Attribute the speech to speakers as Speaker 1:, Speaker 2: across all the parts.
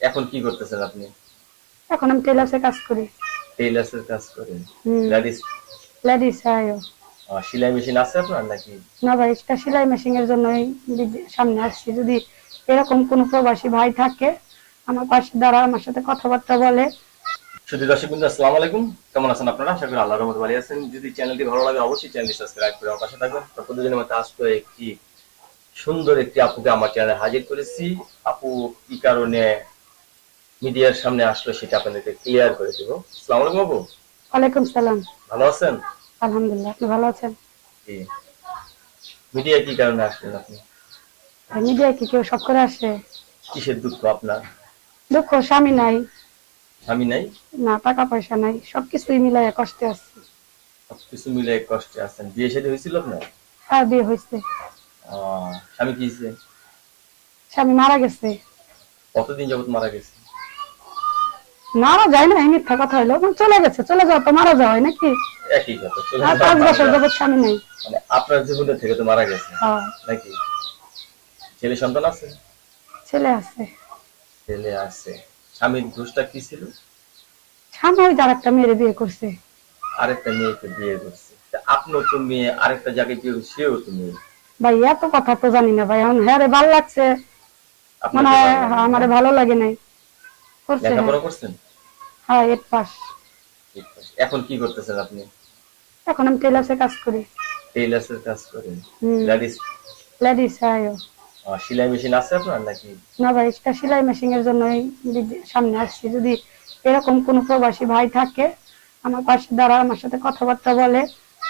Speaker 1: এখন কি করতেছেন আপনি?
Speaker 2: এখন আমি টেলার্সে কাজ করি।
Speaker 1: টেইলার্সের কাজ করেন? লেডিস
Speaker 2: লেডিস আয়ো
Speaker 1: সেলাই মেশিন আছে আপনার নাকি?
Speaker 2: না ভাই এটা সেলাই মেশিন এর জন্যই বিদে- সামনে আসছি। যদি এরকম কোনো প্রবাসী ভাই থাকে আমার পাশে দ্বারা আমার সাথে কথাবার্তা বলে।
Speaker 1: শুধু দর্শক বিন্দু আসসালামু আলাইকুম। কেমন আছেন আপনারা? আশা করি আল্লাহর রহমতে ভালো আছেন। যদি চ্যানেলটি ভালো লাগে অবশ্যই চ্যানেলটি সাবস্ক্রাইব করে আমার পাশে থাকবেন। তো প্রতিদিনের মতো আজকে একটি সুন্দর একটি আপুকে আমার চ্যানেলে হাজির করেছি। আপু কি কারণে মিডিয়ার সামনে আসলো সেটা আপনাদেরকে ক্লিয়ার করে দেবো। আসসালামু আলাইকুম আপু
Speaker 2: ওয়ালাইকুম সালাম।
Speaker 1: ভালো আছেন?
Speaker 2: আলহামদুলিল্লাহ আপনি ভালো আছেন?
Speaker 1: জি। মিডিয়া কি কারণে আসলেন আপনি?
Speaker 2: মিডিয়া কি কেউ সব করে আসে?
Speaker 1: কিসের দুঃখ আপনার?
Speaker 2: দুঃখ স্বামী নাই।
Speaker 1: স্বামী নাই?
Speaker 2: না টাকা পয়সা নাই সবকিছুই মিলাই কষ্টে আছি।
Speaker 1: সবকিছু মিলে কষ্টে আছেন। বিয়ে শাদী হয়েছিল আপনার?
Speaker 2: হ্যাঁ বিয়ে হয়েছে।
Speaker 1: স্বামী কি?
Speaker 2: স্বামী মারা গেছে।
Speaker 1: কতদিন যাবত মারা গেছে?
Speaker 2: মারা যায় না এই মিথ্যা কথা হইল চলে গেছে চলে যাওয়া তো মারা যাওয়া হয় নাকি?
Speaker 1: একই কথা চলে
Speaker 2: পাঁচ বছর। যাবত স্বামী নেই।
Speaker 1: মানে আপনার জীবনে থেকে তো মারা গেছে।
Speaker 2: হ্যাঁ।
Speaker 1: নাকি? ছেলে সন্তান আছে?
Speaker 2: ছেলে আছে।
Speaker 1: ছেলে আছে। স্বামীর দোষটা কি ছিল?
Speaker 2: স্বামী ওই যার একটা মেয়ের বিয়ে করছে।
Speaker 1: আরেকটা মেয়েকে বিয়ে করছে। আপনিও তো মেয়ে আরেকটা জায়গায় বিয়ে সেও তো মেয়ে।
Speaker 2: ভাই এত কথা তো জানি না ভাই এখন হ্যাঁ রে ভালো লাগছে। মানে
Speaker 1: লাগে?
Speaker 2: আমারে ভালো লাগে নাই। হ্যাঁ।
Speaker 1: লেখাপড়া করছেন?
Speaker 2: হ্যাঁ পাস
Speaker 1: এখন কি করতেছেন আপনি?
Speaker 2: এখন আমি টেলার্সে কাজ করি।
Speaker 1: টেইলার্সের কাজ করেন। লেডিস
Speaker 2: লেডিস আয়ো
Speaker 1: সেলাই মেশিন আছে আপনার নাকি?
Speaker 2: না ভাই এটা সেলাই মেশিন এর সামনে আসছি যদি এরকম কোনো প্রবাসী ভাই থাকে আমার পাশে দ্বারা আমার সাথে কথাবার্তা বলে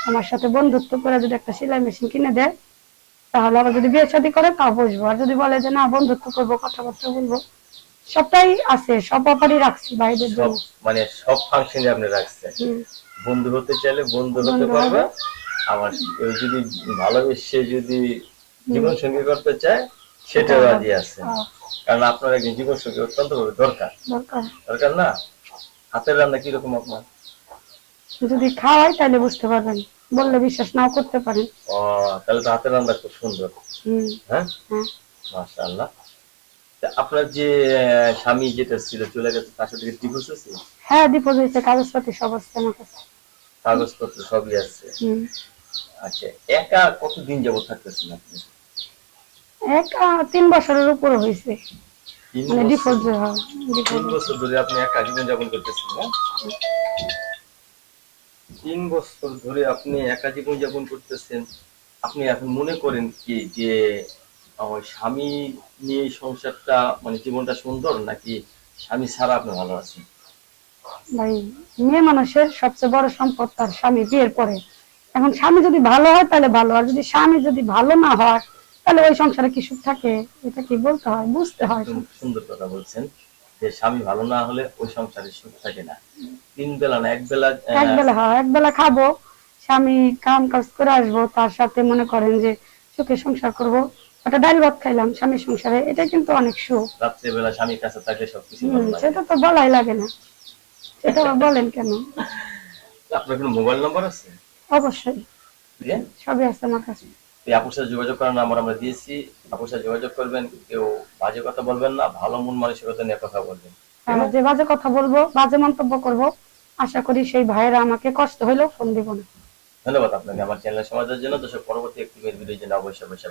Speaker 2: আমার সাথে বন্ধুত্ব করে যদি একটা সেলাই মেশিন কিনে দেয় তাহলে আবার যদি বিয়ে শাদী করে তাও বসবো। আর যদি বলে যে না বন্ধুত্ব করব কথাবার্তা বলব সবটাই আছে সব ব্যাপারই রাখছি ভাইদের জন্য।
Speaker 1: মানে সব ফাংশনে আপনি রাখছেন। বন্ধু হতে চাইলে বন্ধু হতে পারবে। আবার কেউ যদি ভালোবেসে যদি জীবন সঙ্গী করতে চায় সেটাও রাজি আছে
Speaker 2: হ্যাঁ,
Speaker 1: কারণ আপনার একজন জীবন সঙ্গী অত্যন্ত ভাবে দরকার।
Speaker 2: দরকার
Speaker 1: না? হাতের রান্না কীরকম আপনার?
Speaker 2: যদি খাওয়াই তাহলে বুঝতে পারবেন। বললে বিশ্বাস নাও করতে পারেন।
Speaker 1: ও তাহলে তো হাতের রান্না খুব সুন্দর।
Speaker 2: হুম।
Speaker 1: হ্যাঁ?
Speaker 2: হ্যাঁ।
Speaker 1: মাশাআল্লাহ। আপনার যে স্বামী যেটা ছিল চলে গেছে তার সাথে ডিভোর্স আছে
Speaker 2: হ্যাঁ ডিপোজ হয়েছে কাগজপাতি সব আছে আমার কাছে।
Speaker 1: কাগজপত্র সবই আছে? আচ্ছা একা কতদিন যাবত থাকতেছেন আপনি?
Speaker 2: এক তিন বছরের উপরে হয়েছে। মানে ডিপোজ
Speaker 1: তিন বছর ধরে আপনি একা জীবন যাপন করতেছেন না তিন বছর ধরে আপনি একা জীবন যাপন করতেছেন আপনি এখন মনে করেন কি যে আমার স্বামী নিয়ে সংসারটা মানে জীবনটা সুন্দর নাকি স্বামী ছাড়া আপনি ভালো আছেন?
Speaker 2: ভাই মেয়ে মানুষের সবচেয়ে বড় সম্পদ তার স্বামী বিয়ের পরে। এখন স্বামী যদি ভালো হয় তাহলে ভালো। আর যদি স্বামী যদি ভালো না হয় তাহলে ওই সংসারে কি সুখ থাকে? এটা কি বলতে হয়? বুঝতে হয়।
Speaker 1: সুন্দর কথা বলছেন যে স্বামী ভালো না হলে ওই সংসারে সুখ থাকে না। তিন বেলা না এক বেলা
Speaker 2: এক বেলা হয় এক বেলা খাব। স্বামী কাম কাজ করে আসব। তার সাথে মনে করেন যে সুখে সংসার করব। ওটা ডাল ভাত খাইলাম স্বামীর সংসারে। এটা কিন্তু অনেক সুখ।
Speaker 1: রাত্রে বেলা স্বামীর কাছে থাকলে সবকিছু
Speaker 2: সেটা তো বলাই লাগে না। সেটা বলেন কেন?
Speaker 1: আপনার কোনো মোবাইল নাম্বার আছে?
Speaker 2: অবশ্যই। সবই আছে আমার কাছে।
Speaker 1: এই আপুর সাথে যোগাযোগ করার নাম্বার আমরা দিয়েছি। আপুর সাথে যোগাযোগ করবেন কেউ বাজে কথা বলবেন না ভালো মন মানসিকতা নিয়ে কথা বলবেন।
Speaker 2: যে বাজে কথা বলব বাজে মন্তব্য করব আশা করি সেই ভাইয়েরা আমাকে কষ্ট হইলেও ফোন দিব না।
Speaker 1: ধন্যবাদ আপনাকে। আমার চ্যানেল সমাজের জন্য দর্শক পরবর্তী একটি ভিডিও জন্য অবশ্যই অবশ্যই